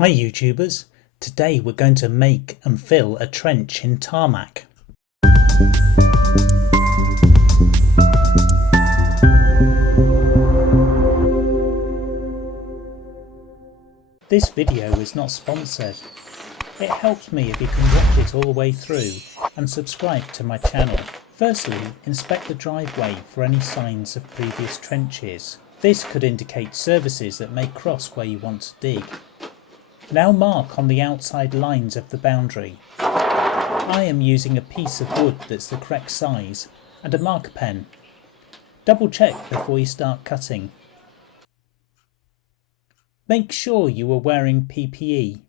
Hi YouTubers, today we're going to make and fill a trench in Tarmac. This video is not sponsored. It helps me if you can watch it all the way through and subscribe to my channel. Firstly, inspect the driveway for any signs of previous trenches. This could indicate surfaces that may cross where you want to dig. Now mark on the outside lines of the boundary. I am using a piece of wood that's the correct size and a marker pen. Double check before you start cutting. Make sure you are wearing PPE.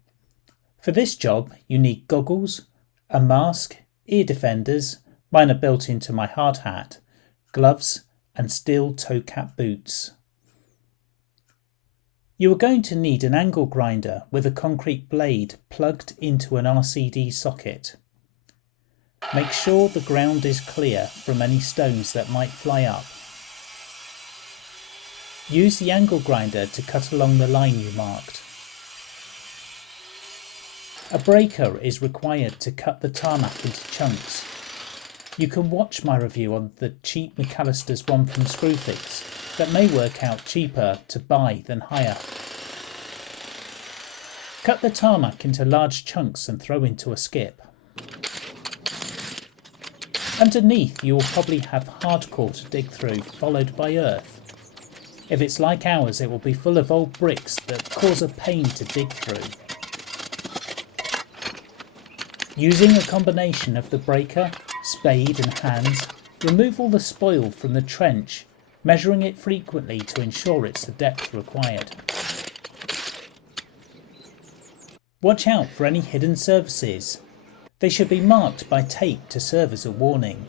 For this job you need goggles, a mask, ear defenders, mine are built into my hard hat, gloves and steel toe cap boots. You are going to need an angle grinder with a concrete blade plugged into an RCD socket. Make sure the ground is clear from any stones that might fly up. Use the angle grinder to cut along the line you marked. A breaker is required to cut the tarmac into chunks. You can watch my review on the cheap McAllister's one from Screwfix that may work out cheaper to buy than hire. Cut the tarmac into large chunks and throw into a skip. Underneath you will probably have hardcore to dig through, followed by earth. If it's like ours, it will be full of old bricks that cause a pain to dig through. Using a combination of the breaker, spade and hands, remove all the spoil from the trench, measuring it frequently to ensure it's the depth required. Watch out for any hidden surfaces. They should be marked by tape to serve as a warning.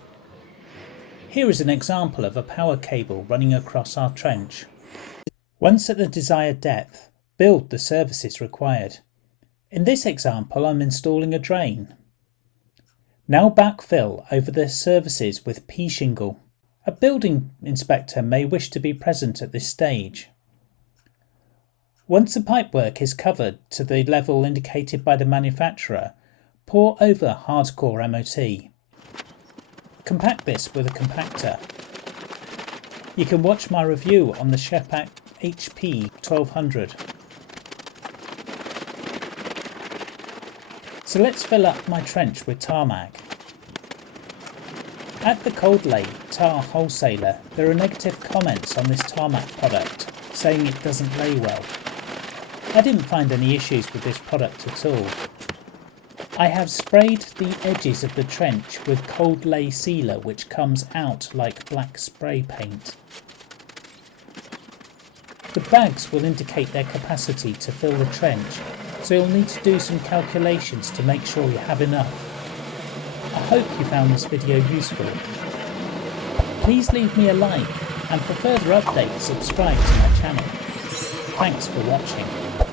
Here is an example of a power cable running across our trench. Once at the desired depth, build the surfaces required. In this example, I'm installing a drain. Now backfill over the surfaces with pea shingle. A building inspector may wish to be present at this stage. Once the pipework is covered to the level indicated by the manufacturer, pour over hardcore MOT. Compact this with a compactor. You can watch my review on the Shepak HP 1200. So let's fill up my trench with tarmac. At the Cold Lay Tar Wholesaler, there are negative comments on this tarmac product, saying it doesn't lay well. I didn't find any issues with this product at all. I have sprayed the edges of the trench with Cold Lay sealer, which comes out like black spray paint. The bags will indicate their capacity to fill the trench, so you'll need to do some calculations to make sure you have enough. I hope you found this video useful. Please leave me a like, and for further updates subscribe to my channel. Thanks for watching.